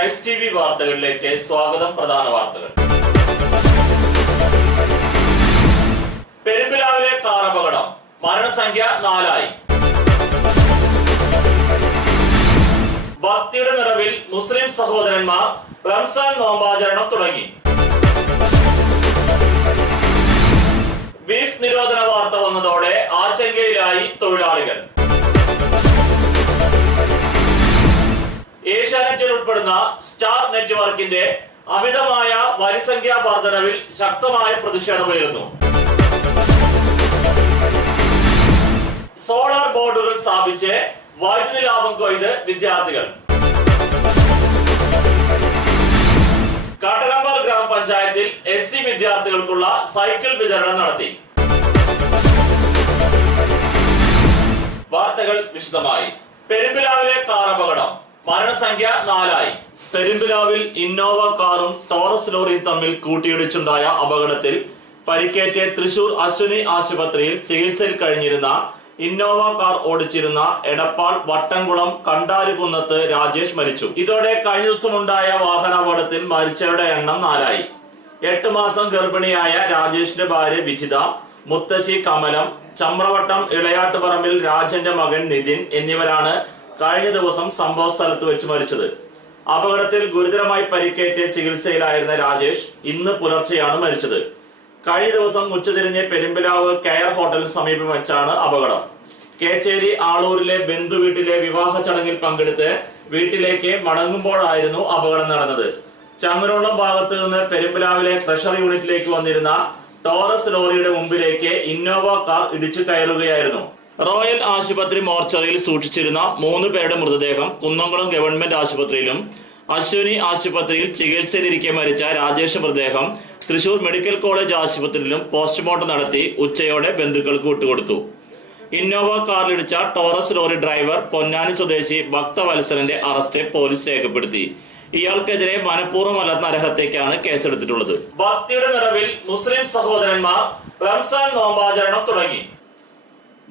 Nice T V വാർത്തകളിലേക്ക് സ്വാഗതം. പ്രധാന വാർത്തകൾ. പെരുമ്പിലാവിലെ കാർ അപകടം, മരണസംഖ്യ 4. ഭക്തിയുടെ നിറവിൽ മുസ്ലിം സഹോദരന്മാർ റംസാൻ നോമ്പാചരണം തുടങ്ങി. ബീഫ് നിരോധന വാർത്ത വന്നതോടെ ആശങ്കയിലായി തൊഴിലാളികൾ. ഏഷ്യാനെറ്റിൽ ഉൾപ്പെടുന്ന സ്റ്റാർ നെറ്റ്വർക്കിന്റെ അമിതമായ വരിസംഖ്യാ വർധനവിൽ ശക്തമായ പ്രതിഷേധമുയരുന്നു. സോളാർ ബോർഡുകൾ സ്ഥാപിച്ച് വൈദ്യുതി ലാഭം കൊയ്ത് വിദ്യാർത്ഥികൾ. കാട്ടകമ്പാൽ ഗ്രാമപഞ്ചായത്തിൽ SC വിദ്യാർത്ഥികൾക്കുള്ള സൈക്കിൾ വിതരണം നടത്തി. വാർത്തകൾ വിശദമായി. പെരുമ്പിലാവിലെ കാർ അപകടം, മരണസംഖ്യ 4. പെരുമ്പിലാവിൽ ഇന്നോവ കാറും ടോറസ് ലോറിയും തമ്മിൽ കൂട്ടിയിടിച്ചുണ്ടായ അപകടത്തിൽ പരിക്കേറ്റ് തൃശൂർ അശ്വിനി ആശുപത്രിയിൽ ചികിത്സയിൽ കഴിഞ്ഞിരുന്ന ഇന്നോവ കാർ ഓടിച്ചിരുന്ന എടപ്പാൾ വട്ടംകുളം കണ്ടാരുകുന്നത്ത് രാജേഷ് മരിച്ചു. ഇതോടെ കഴിഞ്ഞ ദിവസം ഉണ്ടായ വാഹനാപകടത്തിൽ മരിച്ചവരുടെ എണ്ണം 4. 8 മാസം ഗർഭിണിയായ രാജേഷിന്റെ ഭാര്യ വിജിത, മുത്തശ്ശി കമലം, ചമ്രവട്ടം ഇളയാട്ടുപറമ്പിൽ രാജന്റെ മകൻ നിതിൻ എന്നിവരാണ് കഴിഞ്ഞ ദിവസം സംഭവ സ്ഥലത്ത് വെച്ച് മരിച്ചത്. അപകടത്തിൽ ഗുരുതരമായി പരിക്കേറ്റ് ചികിത്സയിലായിരുന്ന രാജേഷ് ഇന്ന് പുലർച്ചെയാണ് മരിച്ചത്. കഴിഞ്ഞ ദിവസം ഉച്ചതിരിഞ്ഞ് പെരുമ്പിലാവ് കെയർ ഹോട്ടലിന് സമീപം വെച്ചാണ് അപകടം. കേച്ചേരി ആളൂരിലെ ബന്ധു വീട്ടിലെ വിവാഹ ചടങ്ങിൽ പങ്കെടുത്ത് വീട്ടിലേക്ക് മടങ്ങുമ്പോഴായിരുന്നു അപകടം നടന്നത്. ചങ്ങരോളം ഭാഗത്ത് നിന്ന് പെരുമ്പിലാവിലെ ട്രഷറി യൂണിറ്റിലേക്ക് വന്നിരുന്ന ടോറസ് ലോറിയുടെ മുമ്പിലേക്ക് ഇന്നോവ കാർ ഇടിച്ചു കയറുകയായിരുന്നു. റോയൽ ആശുപത്രി മോർച്ചറിയിൽ സൂക്ഷിച്ചിരുന്ന 3 പേരുടെ മൃതദേഹം കുന്നംകുളം ഗവൺമെന്റ് ആശുപത്രിയിലും അശ്വിനി ആശുപത്രിയിൽ ചികിത്സയിലിരിക്കെ മരിച്ച രാജേഷ് മൃതദേഹം തൃശൂർ മെഡിക്കൽ കോളേജ് ആശുപത്രിയിലും പോസ്റ്റ്മോർട്ടം നടത്തി ഉച്ചയോടെ ബന്ധുക്കൾക്ക് വിട്ടുകൊടുത്തു. ഇന്നോവ കാറിലിടിച്ച ടോറസ് ലോറി ഡ്രൈവർ പൊന്നാനി സ്വദേശി ഭക്തവത്സരന്റെ അറസ്റ്റ് പോലീസ് രേഖപ്പെടുത്തി. ഇയാൾക്കെതിരെ മനഃപൂർവ്വമല്ല നരഹത്യക്കാണ് കേസെടുത്തിട്ടുള്ളത്. ഭക്തിയുടെ നിറവിൽ മുസ്ലിം സഹോദരന്മാർ റംസാൻ നോമ്പാചരണം തുടങ്ങി.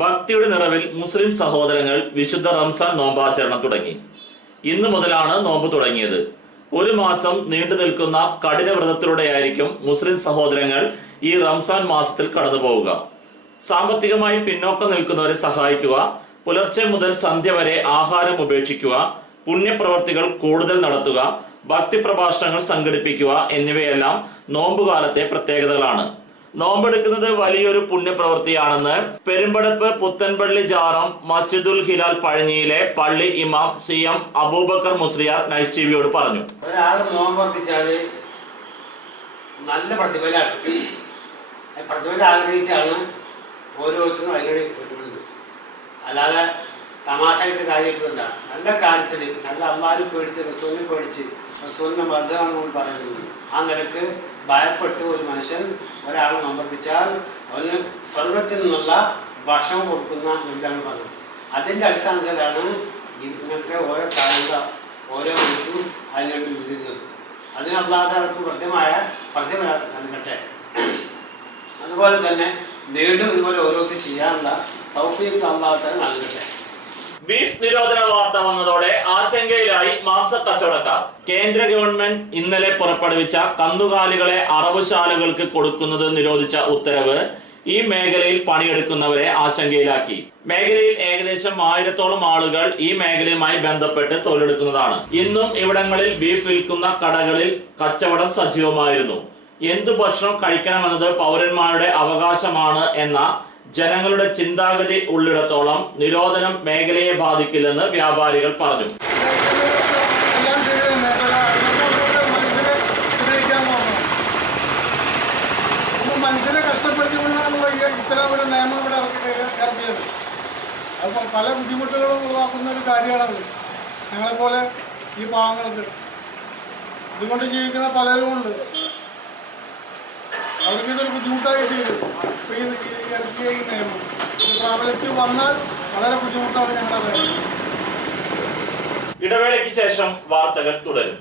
ഭക്തിയുടെ നിറവിൽ മുസ്ലിം സഹോദരങ്ങൾ വിശുദ്ധ റംസാൻ നോമ്പാചരണം തുടങ്ങി. ഇന്നു മുതലാണ് നോമ്പ് തുടങ്ങിയത്. 1 മാസം നീണ്ടു നിൽക്കുന്ന കഠിന വ്രതത്തിലൂടെയായിരിക്കും മുസ്ലിം സഹോദരങ്ങൾ ഈ റംസാൻ മാസത്തിൽ കടന്നു പോവുക. സാമ്പത്തികമായി പിന്നോക്കം നിൽക്കുന്നവരെ സഹായിക്കുക, പുലർച്ചെ മുതൽ സന്ധ്യ വരെ ആഹാരം ഉപേക്ഷിക്കുക, പുണ്യപ്രവർത്തികൾ കൂടുതൽ നടത്തുക, ഭക്തി പ്രഭാഷണങ്ങൾ സംഘടിപ്പിക്കുക എന്നിവയെല്ലാം നോമ്പുകാലത്തെ പ്രത്യേകതകളാണ്. നോമ്പെടുക്കുന്നത് വലിയൊരു പുണ്യപ്രവൃത്തിയാണെന്ന് പെരുമ്പടപ്പ് പുത്തൻപള്ളി ജാറം മസ്ജിദുൽ ഹിലാൽ പഴഞ്ഞിയിലെ പള്ളി ഇമാം CM അബൂബക്കർ മുസ്ലിയാർ നൈസ് ടിവിയോട് പറഞ്ഞു. ഒരാൾ നോമ്പർപ്പിച്ചാല് നല്ല പ്രതിഫലമാണ്. പ്രതിഫലം ആഗ്രഹിച്ചാണ് ഓരോരുത്തരും അതിനോട് ഒരുങ്ങുന്നത്. അല്ലാതെ തമാശയായിട്ട് കാര്യമായിട്ടില്ല. നല്ല കാര്യത്തിൽ നല്ല അള്ളാഹിനെ പേടിച്ച് റസൂലിനെ പേടിച്ച് റസൂലിന്റെ മതമാണ് നമ്മൾ പറയുന്നത്. ആ നിലക്ക് ഭയപ്പെട്ട് ഒരു മനുഷ്യൻ ഒരാളെ നോമ്പർപ്പിച്ചാൽ അവന് സ്വർഗത്തിൽ നിന്നുള്ള ഭക്ഷണം കൊടുക്കുന്ന എന്താണ് പറഞ്ഞത്. അതിന്റെ അടിസ്ഥാനത്തിലാണ് ഇങ്ങനത്തെ ഓരോ കാര്യങ്ങൾ ഓരോ മനുഷ്യനും അതിനുവേണ്ടി വിധിക്കുന്നത്. അതിനല്ലാതെ അവർക്ക് കൃത്യമായ പ്രതിഫലം നൽകട്ടെ. അതുപോലെ തന്നെ വീണ്ടും ഇതുപോലെ ഓരോരുത്തർ ചെയ്യാനുള്ള തൗഫീഖ് അല്ലാഹു നൽകട്ടെ. ബീഫ് നിരോധന വാർത്ത വന്നതോടെ ആശങ്കയിലായി മാംസ കച്ചവടക്കാർ. കേന്ദ്ര ഗവൺമെന്റ് ഇന്നലെ പുറപ്പെടുവിച്ച കന്നുകാലികളെ അറവുശാലകൾക്ക് കൊടുക്കുന്നത് നിരോധിച്ച ഉത്തരവ് ഈ മേഖലയിൽ പണിയെടുക്കുന്നവരെ ആശങ്കയിലാക്കി. മേഖലയിൽ ഏകദേശം 1000-ഓളം ആളുകൾ ഈ മേഖലയുമായി ബന്ധപ്പെട്ട് തൊഴിലെടുക്കുന്നതാണ്. ഇന്നും ഇവിടങ്ങളിൽ ബീഫ് വിൽക്കുന്ന കടകളിൽ കച്ചവടം സജീവമായിരുന്നു. എന്തു ഭക്ഷണം കഴിക്കണമെന്നത് പൗരന്മാരുടെ അവകാശമാണ് എന്ന ജനങ്ങളുടെ ചിന്താഗതി ഉള്ളിടത്തോളം നിരോധനം മേഖലയെ ബാധിക്കില്ലെന്ന് വ്യാപാരികൾ പറഞ്ഞു. മനുഷ്യനെ കഷ്ടപ്പെടുത്തിക്കൊണ്ടാണ് ഇത്തരം ഒരു നിയമം ഇവിടെ ഇറക്കിയത്. അപ്പോൾ പല ബുദ്ധിമുട്ടുകളും ഉളവാക്കുന്ന ഒരു കാര്യമാണത്. ഞങ്ങളെപ്പോലെ ഈ പാവങ്ങൾക്ക് ഇതുകൊണ്ട് ജീവിക്കുന്ന പലരും ഉണ്ട്. അവർക്ക് ഇതൊരു ബുദ്ധിമുട്ടായി കിട്ടിയത്. ഇപ്പോൾ ഈ ഇറക്കിയ ഈ നിയമം പ്രാബല്യത്തിൽ വന്നാൽ വളരെ ബുദ്ധിമുട്ടാണ് ഞങ്ങളുടെ. ഇടവേളയ്ക്ക് ശേഷം വാർത്തകൾ തുടരും.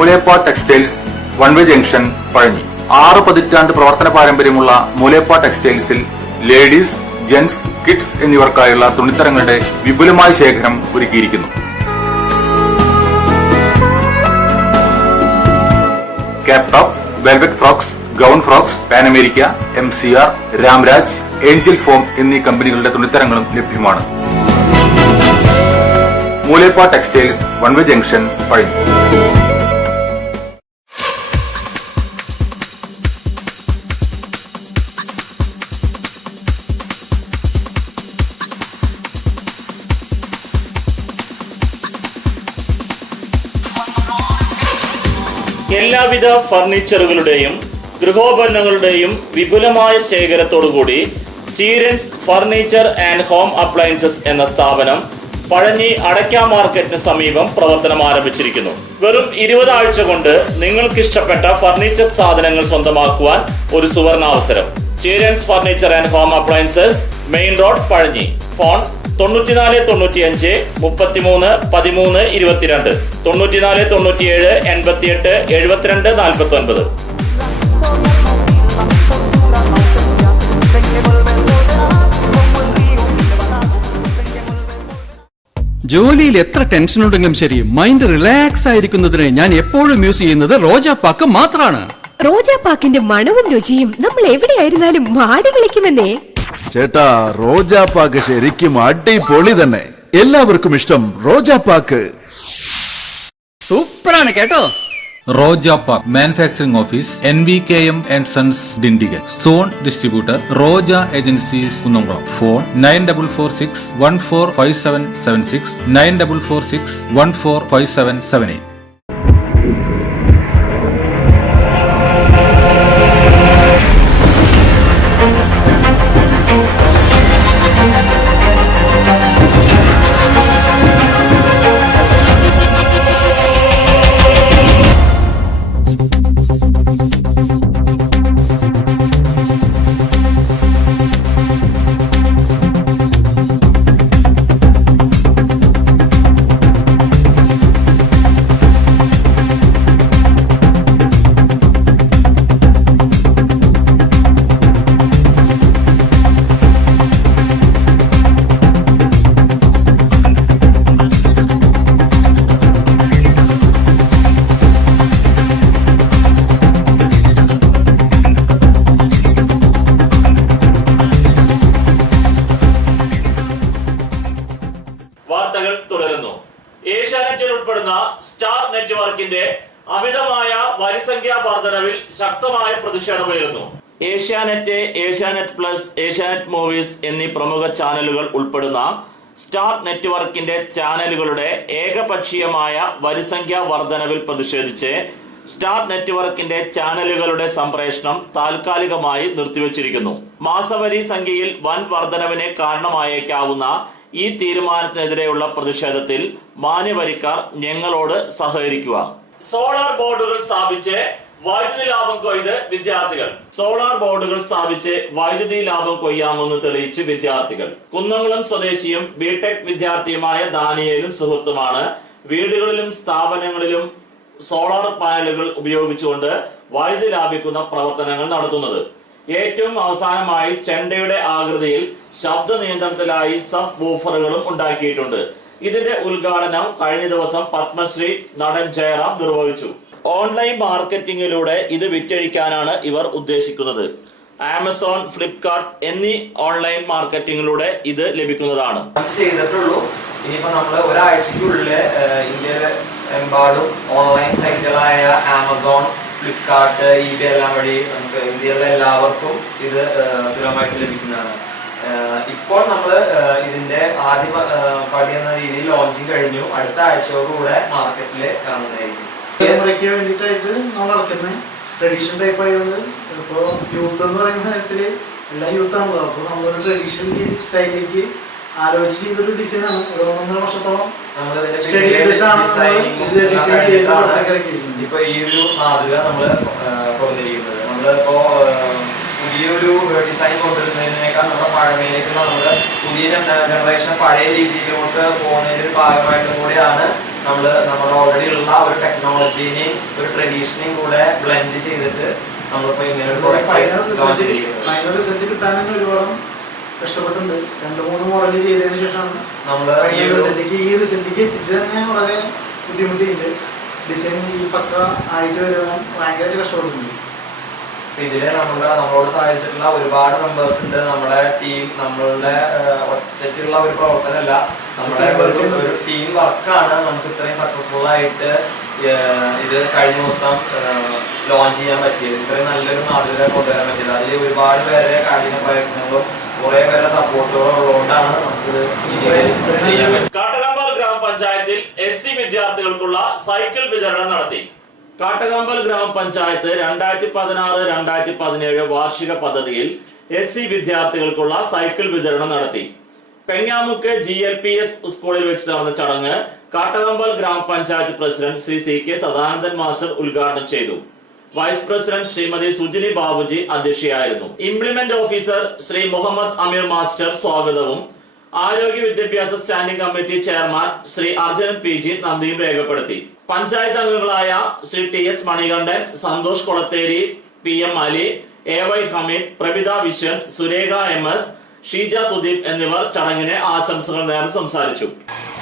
Moolepa textiles one way junction Pazhanji. 6 പതിറ്റാണ്ട് പ്രവർത്തന പാരമ്പര്യമുള്ള മൂലേപ്പ ടെക്സ്റ്റൈൽസിൽ ലേഡീസ്, ജെന്റ്സ്, കിഡ്സ് എന്നിവർക്കായുള്ള തുണിത്തരങ്ങളുടെ വിപുലമായ ശേഖരം ഒരുക്കിയിരിക്കുന്നു. Cap top, velvet frocks, gown frocks, Panamerica, MCR, Ramraj, Angel Foam എന്നീ കമ്പനികളുടെ തുണിത്തരങ്ങളും ലഭ്യമാണ്. Moolepa textiles, one way junction, Pazhanji. എല്ലാവിധ ഫർണിച്ചറുകളുടെയും ഗൃഹോപകരണങ്ങളുടെയും വിപുലമായ ശേഖരത്തോടുകൂടി Cheerans furniture and home appliances എന്ന സ്ഥാപനം പഴഞ്ഞി അടയ്ക്ക മാർക്കറ്റിന് സമീപം പ്രവർത്തനം ആരംഭിച്ചിരിക്കുന്നു. വെറും 20 ആഴ്ച കൊണ്ട് നിങ്ങൾക്ക് ഇഷ്ടപ്പെട്ട ഫർണിച്ചർ സാധനങ്ങൾ സ്വന്തമാക്കുവാൻ ഒരു സുവർണാവസരം. Cheerans furniture and home appliances, main road, Pazhanji. Phone 94 95 33 13 22, 94 97 88 72 49. ജോലിയിൽ എത്ര ടെൻഷൻ ഉണ്ടെങ്കിലും ശരി, മൈൻഡ് റിലാക്സ് ആയിരിക്കുന്നതിന് ഞാൻ എപ്പോഴും യൂസ് ചെയ്യുന്നത് റോജാപ്പാക്ക് മാത്രമാണ്. റോജാപ്പാക്കിന്റെ മണവും രുചിയും നമ്മൾ എവിടെയായിരുന്നാലും വാടി വിളിക്കുമെന്നേ. ചേട്ടാ, റോജാപ്പാക്ക് ശരിക്കും അടിപൊളി തന്നെ. എല്ലാവർക്കും ഇഷ്ടം റോജാപ്പാക്ക്. സൂപ്പറാണ് കേട്ടോ. Roja Park Manufacturing Office, NVKM and Sons, Dindigul. Zone Distributor, Roja Agencies, Kunnamkuളം. Phone 9446 145776, 9446 145778. വാർത്തകൾ തുടരുന്നു. ഏഷ്യാനെറ്റിൽ ഉൾപ്പെടുന്ന സ്റ്റാർ നെറ്റ്വർക്കിന്റെ അമിതമായ വരിസംഖ്യാ വർധനവിൽ ശക്തമായ പ്രതിഷേധമുയരുന്നു. ഏഷ്യാനെറ്റ്, ഏഷ്യാനെറ്റ് പ്ലസ്, ഏഷ്യാനെറ്റ് മൂവീസ് എന്നീ പ്രമുഖ ചാനലുകൾ ഉൾപ്പെടുന്ന സ്റ്റാർ നെറ്റ്വർക്കിന്റെ ചാനലുകളുടെ ഏകപക്ഷീയമായ വരിസംഖ്യാ വർധനവിൽ പ്രതിഷേധിച്ച് സ്റ്റാർ നെറ്റ്വർക്കിന്റെ ചാനലുകളുടെ സംപ്രേഷണം താൽക്കാലികമായി നിർത്തിവച്ചിരിക്കുന്നു. മാസവരി സംഖ്യയിൽ വൻ വർധനവിന് കാരണമായേക്കാവുന്ന ഈ തീരുമാനത്തിനെതിരെയുള്ള പ്രതിഷേധത്തിൽ മാന്യവരിക്കാർ ഞങ്ങളോട് സഹകരിക്കുക. സോളാർ ബോർഡുകൾ സ്ഥാപിച്ച് വൈദ്യുതി ലാഭം കൊയ്ത് വിദ്യാർത്ഥികൾ. സോളാർ ബോർഡുകൾ സ്ഥാപിച്ച് വൈദ്യുതി ലാഭം കൊയ്യാമെന്ന് തെളിയിച്ച് വിദ്യാർത്ഥികൾ. കുന്നംകുളം സ്വദേശിയും ബിടെക് വിദ്യാർത്ഥിയുമായ ദാനിയേലും സുഹൃത്തുമാണ് വീടുകളിലും സ്ഥാപനങ്ങളിലും സോളാർ പാനലുകൾ ഉപയോഗിച്ചുകൊണ്ട് വൈദ്യുതി ലാഭിക്കുന്ന പ്രവർത്തനങ്ങൾ നടത്തുന്നത്. ഏറ്റവും അവസാനമായി ചെണ്ടയുടെ ആകൃതിയിൽ ശബ്ദ നിയന്ത്രണത്തിലായി സബ് വൂഫറുകളും ഉണ്ടാക്കിയിട്ടുണ്ട്. ഇതിന്റെ ഉദ്ഘാടനം കഴിഞ്ഞ ദിവസം പത്മശ്രീ നടൻ ജയറാം നിർവഹിച്ചു. ഓൺലൈൻ മാർക്കറ്റിംഗിലൂടെ ഇത് വിറ്റഴിക്കാനാണ് ഇവർ ഉദ്ദേശിക്കുന്നത്. ആമസോൺ, ഫ്ലിപ്കാർട്ട് എന്നീ ഓൺലൈൻ മാർക്കറ്റിംഗിലൂടെ ഇത് ലഭിക്കുന്നതാണ്. ചെയ്തിട്ടുള്ളൂ. ഇനിയിപ്പോ നമ്മള് ഒരാഴ്ചക്കുള്ളിൽ ഇന്ത്യയിലെ എമ്പാടും ഓൺലൈൻ സൈറ്റുകളായ ആമസോൺ, ഫ്ലിപ്കാർട്ട്, eBay എല്ലാം വഴി നമുക്ക് ഇന്ത്യയിലെ എല്ലാവർക്കും ഇത് സുലഭമായിട്ട് ലഭിക്കുന്നതാണ്. ഇപ്പോൾ നമ്മൾ ഇതിന്റെ ആദ്യ പടി എന്ന രീതിയിൽ ലോഞ്ചിങ് കഴിഞ്ഞു. അടുത്ത ആഴ്ചയോടുകൂടെ മാർക്കറ്റിൽ കാണുന്നതായിരിക്കും. തലമുറയ്ക്ക് വേണ്ടിയിട്ടായിട്ട് നമ്മൾ ഇറക്കുന്നത് ട്രഡീഷണൽ ടൈപ്പ് ആയതുകൊണ്ട് ഇപ്പോൾ യൂത്ത് എന്ന് പറയുന്ന കാര്യത്തിൽ എല്ലാ യൂത്താണല്ലോ. അപ്പോൾ നമ്മളൊരു ട്രഡീഷണൽ സ്റ്റൈലിലേക്ക് ആലോചിച്ച് ചെയ്തൊരു ഡിസൈനാണ്. ഒരു 1.5 വർഷത്തോളം സ്റ്റഡി ചെയ്തിട്ടാണ് ഇത് ഡിസൈൻ ചെയ്ത് ഇപ്പൊ ഈ ഒരു മാതൃക നമ്മൾ കൊണ്ടുവന്നിരിക്കുന്നത്. നമ്മളിപ്പോ പുതിയൊരു ഡിസൈൻ കൊണ്ടുവരുന്നതിനേക്കാൾ നമ്മുടെ പഴമയിലേക്ക് നമ്മള് പുതിയ ജനറേഷൻ പഴയ രീതിയിലോട്ട് പോകുന്നതിന്റെ ഒരു ഭാഗമായിട്ടും കൂടിയാണ് നമ്മുടെ ഓൾറെഡി ഉള്ള ഒരു ടെക്നോളജി ടെക്നോളജിനെയും ഒരു ട്രഡീഷനെയും കൂടെ ബ്ലെൻഡ് ചെയ്തിട്ട് നമ്മളിപ്പോ ഇങ്ങനെ ഒരു പ്രൊഡക്റ്റ് ലോഞ്ച് ചെയ്തിരിക്കുന്നത്. ഫൈനൽ റിസൾട്ട് കിട്ടാൻ തന്നെ ഒരുപാട് കഷ്ടപ്പെട്ടുണ്ട്. 2-3 മോഡൽ ചെയ്തതിനു ശേഷമാണ് നമ്മള് ഈ റിസൾട്ടിലേക്ക് എത്തിച്ചു തന്നെ വളരെ ബുദ്ധിമുട്ടുണ്ട്. ഡിസൈൻ ഈ പക്ക ആയിട്ട് വരുവാൻ ഭയങ്കരമായിട്ട് കഷ്ടപ്പെട്ടിട്ടുണ്ട്. ഇതില് നമ്മളോട് സഹായിച്ചിട്ടുള്ള ഒരുപാട് മെമ്പേഴ്സ് ഉണ്ട്. നമ്മുടെ ടീം നമ്മളുടെ ഒറ്റയ്ക്കുള്ള ഒരു പ്രവർത്തനമല്ല, നമ്മുടെ ഒരു ടീം വർക്കാണ് നമുക്ക് ഇത്രയും സക്സസ്ഫുൾ ആയിട്ട് ഇത് കഴിഞ്ഞ ദിവസം ലോഞ്ച് ചെയ്യാൻ പറ്റിയത്. ഇത്രയും നല്ലൊരു മാതൃക കൊണ്ടുവരാൻ പറ്റിയത്. അതിൽ ഒരുപാട് പേരെ കാഠിന പ്രയത്നങ്ങളും കുറെ പേരെ സപ്പോർട്ടുകളും ഉള്ളതുകൊണ്ടാണ് നമുക്ക് ചെയ്യാൻ പറ്റുന്നത്. കാട്ടകമ്പൽ ഗ്രാമപഞ്ചായത്തിൽ SC വിദ്യാർത്ഥികൾക്കുള്ള സൈക്കിൾ വിതരണം നടത്തി. കാട്ടകമ്പൽ ഗ്രാമപഞ്ചായത്ത് 2016-2017 വാർഷിക പദ്ധതിയിൽ SC വിദ്യാർത്ഥികൾക്കുള്ള സൈക്കിൾ വിതരണം നടത്തി. പെങ്ങാമുക്ക് GLPS സ്കൂളിൽ വെച്ച് നടന്ന ചടങ്ങ് Kattakampal grama panchayat president Shri CK Sadanandan master ഉദ്ഘാടനം ചെയ്തു. വൈസ് പ്രസിഡന്റ് ശ്രീമതി സുജിനി ബാബുജി അധ്യക്ഷയായിരുന്നു. Implement officer Shri Muhammad Ameer master സ്വാഗതവും ആരോഗ്യ വിദ്യാഭ്യാസ standing committee chairman Shri Arjunan PG നന്ദിയും രേഖപ്പെടുത്തി. പഞ്ചായത്ത് അംഗങ്ങളായ Shri TS Manikandan, Santhosh കൊളത്തേരി, PM Ali, AY Hameed, Pravitha Viswan, Surekha MS, Sheeja Sudeep എന്നിവർ ചടങ്ങിന് ആശംസകൾ നേർന്ന് സംസാരിച്ചു.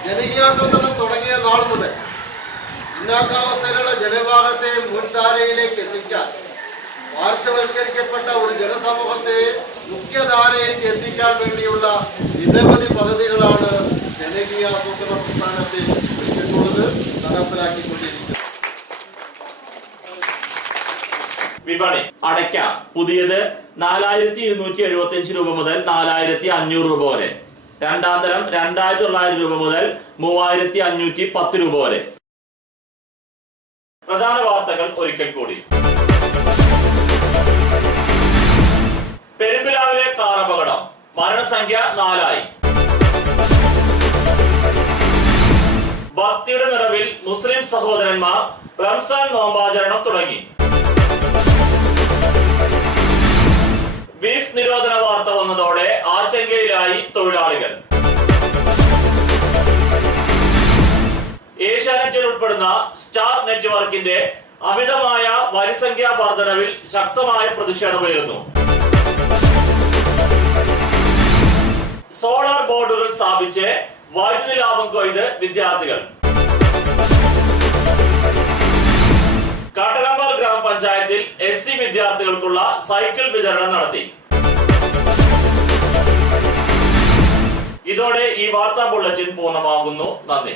ജനകീയാസൂത്രണം തുടങ്ങിയ നാൾ മുതൽ പിന്നാക്കാവസ്ഥയിലുള്ള ജനവിഭാഗത്തെ മുൻധാരയിലേക്ക് എത്തിക്കാൻ പാർശ്വവൽക്കരിക്കപ്പെട്ട ഒരു ജനസമൂഹത്തെ മുഖ്യധാരയിലേക്ക് എത്തിക്കാൻ വേണ്ടിയുള്ള നിരവധി പദ്ധതികളാണ് ജനകീയാസൂത്രണ പ്രസ്ഥാനത്തിൽ വെച്ചിട്ടുള്ളത്, നടപ്പിലാക്കിക്കൊണ്ടിരിക്കുന്നത്. വിപണി അടയ്ക്ക പുതിയത് 4275 രൂപ മുതൽ 4500 രൂപ വരെ. രണ്ടാം തരം 2900 രൂപ മുതൽ 3510 രൂപ വരെ. പ്രധാന വാർത്തകൾ ഒരിക്കൽ കൂടി. പെരുമ്പിലാവിലെ കാർ അപകടം, മരണസംഖ്യ 4 ഭക്തിയുടെ നിറവിൽ മുസ്ലിം സഹോദരന്മാർ റംസാൻ നോമ്പാചരണം തുടങ്ങി. ബീഫ് നിരോധന വാർത്ത വന്നതോടെ ആശങ്കയിലായി തൊഴിലാളികൾ. ഏഷ്യാനെറ്റിൽ ഉൾപ്പെടുന്ന സ്റ്റാർ നെറ്റ്വർക്കിന്റെ അമിതമായ വരിസംഖ്യാ വർധനവിൽ ശക്തമായ പ്രതിഷേധമുയരുന്നു. സോളാർ ബോർഡുകൾ സ്ഥാപിച്ച് വൈദ്യുതി ലാഭം കൊയ്ത് വിദ്യാർത്ഥികൾ. കാട്ടകമ്പൽ ഗ്രാമപഞ്ചായത്തിൽ SC വിദ്യാർത്ഥികൾക്കുള്ള സൈക്കിൾ വിതരണം നടത്തി. ഇതോടെ ഈ വാർത്താ ബുള്ളറ്റിൻ പൂർണ്ണമാകുന്നു. നന്ദി.